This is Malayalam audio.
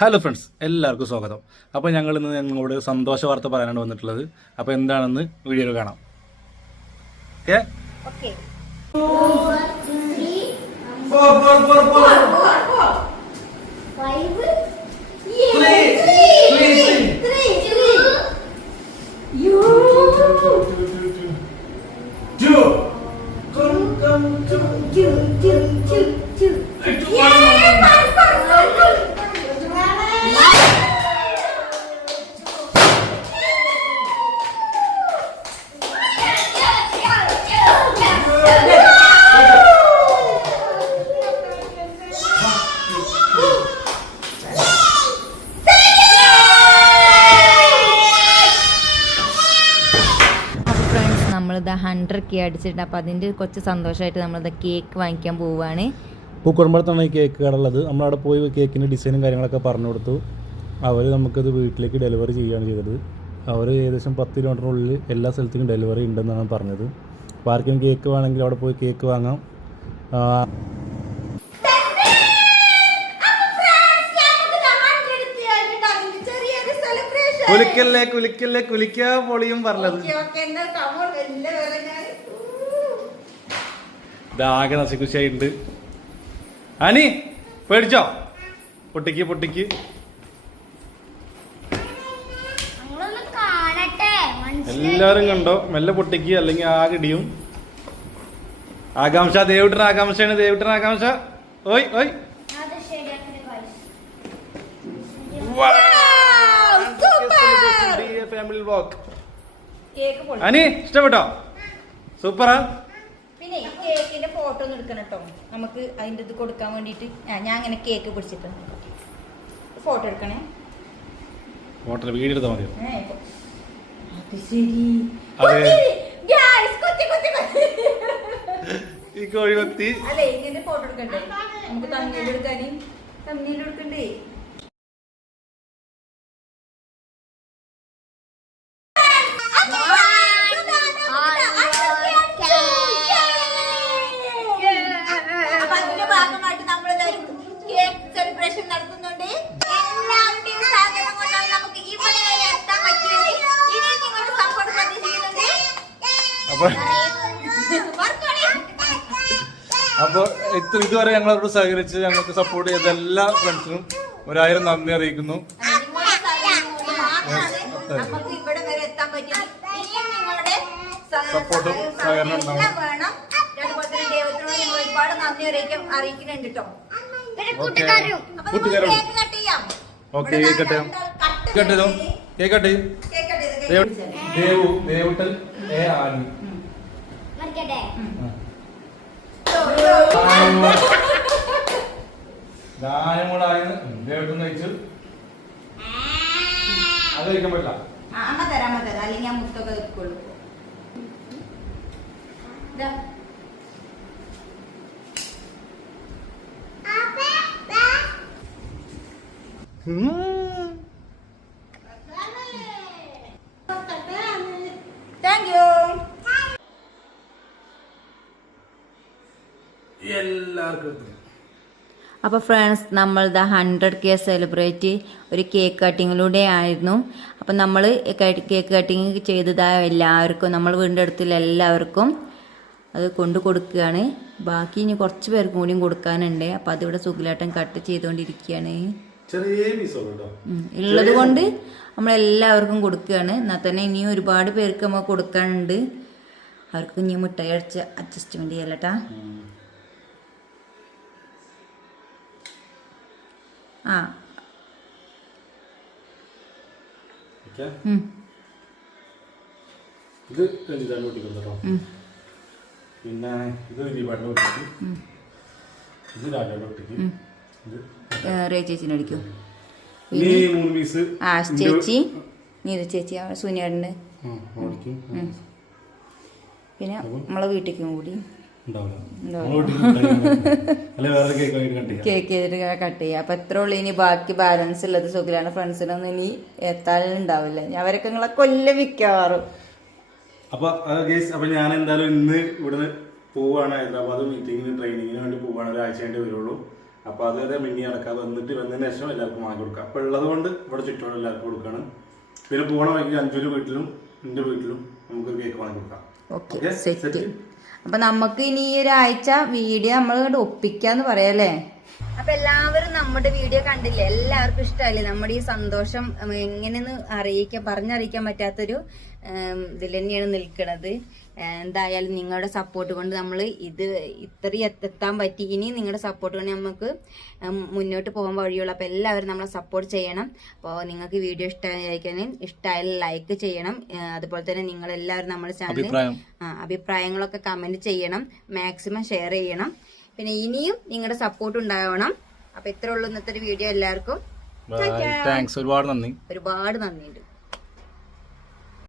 ഹലോ ഫ്രണ്ട്സ് എല്ലാവർക്കും സ്വാഗതം. അപ്പോൾ ഞങ്ങൾ ഇന്ന് ഞങ്ങളോട് സന്തോഷ വാർത്ത പറയാനാണ് വന്നിട്ടുള്ളത്. അപ്പോൾ എന്താണെന്ന് വീഡിയോയിൽ കാണാം. Okay Okay. നമ്മളിത് ഹൺഡ്രഡ് കെ അടിച്ചിട്ടുണ്ട്. അപ്പോൾ അതിന്റെ കുറച്ച് സന്തോഷമായിട്ട് നമ്മളിത് കേക്ക് വാങ്ങിക്കാൻ പോവുകയാണ്. പൂക്കുടുംബത്താണ് ഈ കേക്ക് കട ഉള്ളത് നമ്മളവിടെ പോയി കേക്കിന്റെ ഡിസൈനും കാര്യങ്ങളൊക്കെ പറഞ്ഞു കൊടുത്തു. അവർ നമുക്കത് വീട്ടിലേക്ക് ഡെലിവറി ചെയ്യുകയാണ് ചെയ്തത്. അവർ ഏകദേശം പത്ത് കിലോമീറ്ററിനുള്ളിൽ എല്ലാ സ്ഥലത്തേക്കും ഡെലിവറി ഉണ്ടെന്നാണ് പറഞ്ഞത്. അപ്പോൾ ആർക്കും കേക്ക് വേണമെങ്കിൽ അവിടെ പോയി കേക്ക് വാങ്ങാം. കുലിക്കല്ലേ കുലിക്കല്ലേ കുലിക്കാ പൊളിയും പറഞ്ഞത്. ഇതാകെ നശിക്കുശയുണ്ട്. അനി പേടിച്ചോ? പൊട്ടിക്ക് പൊട്ടിക്ക്. എല്ലാരും കണ്ടോ? മെല്ലെ പൊട്ടിക്ക് അല്ലെങ്കിൽ ആകെ ഇടിയും. ആകാംക്ഷ ദേവിട്ടൻ ആകാംക്ഷയാണ് ദേവിട്ടൻ ആകാംക്ഷ. ഓയ് ഓയ്. വാ. ഫാമിലി വ്ലോഗ് അനി ഇഷ്ടപ്പെട്ടോ? സൂപ്പറാ. പിന്നെ കേക്കിന്റെ ഫോട്ടോ ഒന്ന് എടുക്കണം കേട്ടോ നമുക്ക് അതിന്റെ ഇത് കൊടുക്കാൻ വേണ്ടിട്ട് ഞാൻ അങ്ങനെ കേക്ക് പിടിച്ചിട്ടുണ്ട് ഫോട്ടോ എടുക്കണേ. ഫോട്ടോ വീഡിയോ എടുത്താൽ മതി അത് ശരി. ഈ കോഴി കൊത്തി. അല്ലേ ഇങ്ങനെ ഫോട്ടോ എടുക്കണ്ടേ? നമുക്ക് തമ്മിൽ എടുക്കാന്. അപ്പൊ വർക്കണേ. അപ്പോൾ ഇത്ര ഇതുവരെ ഞങ്ങളോട് സഹകരിച്ച് ഞങ്ങൾക്ക് സപ്പോർട്ട് ചെയ്ത എല്ലാ ഫ്രണ്ട്സിനും ഒരായിരം നന്ദി അറിയിക്കുന്നു. സപ്പോർട്ടും സഹ- സഹകരണം ഉണ്ടാവും. വേണം അതുപോലെ തന്നെ ദൈവത്തിനോട് ഞങ്ങൾ മറിക്കട്ടെ ഞാനും കൂടെ ആയിരുന്നു ദേവുട്ടൻ കഴിച്ചു അത് കഴിക്കാൻ പറ്റില്ല. അമ്മ തരാം അമ്മ തരാം. അല്ലെങ്കിൽ ഞാൻ മുത്തൊക്കെ വെക്കുള്ളൂ. ഇതാ. എല്ലാവർക്കും അപ്പോൾ friends the hundred K celebrate ഒരു കേക്ക് കട്ടിങ്ങിലൂടെ ആയിരുന്നു. അപ്പം നമ്മൾ കേക്ക് കട്ടിങ് ചെയ്തതായ എല്ലാവർക്കും നമ്മൾ വീടിന്റെ അടുത്തുള്ള എല്ലാവർക്കും അത് കൊണ്ടു കൊടുക്കുകയാണ്. ബാക്കി ഇനി കുറച്ച് പേർക്കും കൂടിയും കൊടുക്കാനുണ്ട്. അപ്പം അതിവിടെ സുഖിലാട്ടം കട്ട് ചെയ്തുകൊണ്ടിരിക്കുകയാണ്. ഉള്ളത് കൊണ്ട് നമ്മളെല്ലാവർക്കും കൊടുക്കുകയാണ്. എന്നാൽ തന്നെ ഇനിയും ഒരുപാട് പേർക്ക് നമ്മൾ കൊടുക്കാനുണ്ട്. അവർക്ക് ഇനി മിഠായി അഡ്ജസ്റ്റ്മെന്റ് അഡ്ജസ്റ്റ്മെന്റ് ചെയ്യലട്ടാ ആ. ഇത് കേട്ടോ. പിന്നെ ഇത് ഇത് റേ ചേച്ചിനെ അടിക്കും മൂന്ന് പീസ് ആ ചേച്ചി. നീതു ചേച്ചി ഓടിക്കും പിന്നെ നമ്മളെ വീട്ടിലേക്കും കൂടി. കേക്ക് ആയിട്ട് കട്ട് ചെയ്യാം. ചെയ്തിട്ട് ചെയ്യുക എത്ര ഉള്ളു. ഇനി ബാക്കി ബാലൻസ് ഉള്ളത് സുഖിലാണ്. ഫ്രണ്ട്സിനൊന്നും ഇനി എത്താനുണ്ടാവില്ല ഞാൻ അവരൊക്കെ നിങ്ങളെ കൊല്ലം വിൽക്കാറും അപ്പൊ അപ്പൊ ഞാൻ എന്തായാലും ഇന്ന് ഇവിടുന്ന് പോവാണ്. ഹൈദരാബാദ് മീറ്റിംഗിന് ട്രെയിനിങ്ങിന് വേണ്ടി പോവാണ്. ഒരാഴ്ച കഴിഞ്ഞ് വരുള്ളൂ. അപ്പൊ അത് വരെ മിന്നി അടക്കാം വന്നിട്ട് വന്നതിന് ശേഷം എല്ലാവർക്കും വാങ്ങി കൊടുക്കാം. അപ്പൊ ഉള്ളത് കൊണ്ട് ഇവിടെ ചുറ്റോടെ എല്ലാവർക്കും കൊടുക്കണം. പിന്നെ പോകണമെങ്കിൽ അഞ്ചൊരു വീട്ടിലും എന്റെ വീട്ടിലും നമുക്ക് കേക്ക് വാങ്ങി കൊടുക്കാം. ഓക്കെ. അപ്പൊ നമുക്ക് ഇനി ഈ ഒരാഴ്ച വീഡിയോ നമ്മൾ ഒപ്പിക്കാന്ന് പറയാല്ലേ അപ്പൊ എല്ലാവരും നമ്മുടെ വീഡിയോ കണ്ടില്ലേ? എല്ലാവർക്കും ഇഷ്ടമല്ലേ നമ്മുടെ ഈ സന്തോഷം എങ്ങനെയെന്ന് അറിയിക്കാൻ പറഞ്ഞറിയിക്കാൻ പറ്റാത്തൊരു ഇതിൽ തന്നെയാണ് നിൽക്കുന്നത് എന്തായാലും നിങ്ങളുടെ സപ്പോർട്ട് കൊണ്ട് നമ്മൾ ഇത് ഇത്രയും എത്ത- എത്താൻ പറ്റി. ഇനി നിങ്ങളുടെ സപ്പോർട്ട് കൊണ്ട് നമുക്ക് മുന്നോട്ട് പോകാൻ വഴിയുള്ളൂ അപ്പോൾ എല്ലാവരും നമ്മളെ സപ്പോർട്ട് ചെയ്യണം. അപ്പോൾ നിങ്ങൾക്ക് വീഡിയോ ഇഷ്ടമായിരിക്കാൻ ഇഷ്ടമായാലും ലൈക്ക് ചെയ്യണം. അതുപോലെ തന്നെ നിങ്ങളെല്ലാവരും നമ്മുടെ ചാനൽ അഭിപ്രായങ്ങളൊക്കെ കമന്റ് ചെയ്യണം. മാക്സിമം ഷെയർ ചെയ്യണം. പിന്നെ ഇനിയും നിങ്ങളുടെ സപ്പോർട്ട് ഉണ്ടാവണം. അപ്പൊ ഇത്രയുള്ളൂ ഉള്ളൂ ഇന്നത്തെ ഒരു വീഡിയോ എല്ലാവർക്കും. താങ്ക്സ് ഒരുപാട് നന്ദി. ഒരുപാട് നന്ദിയുണ്ട്.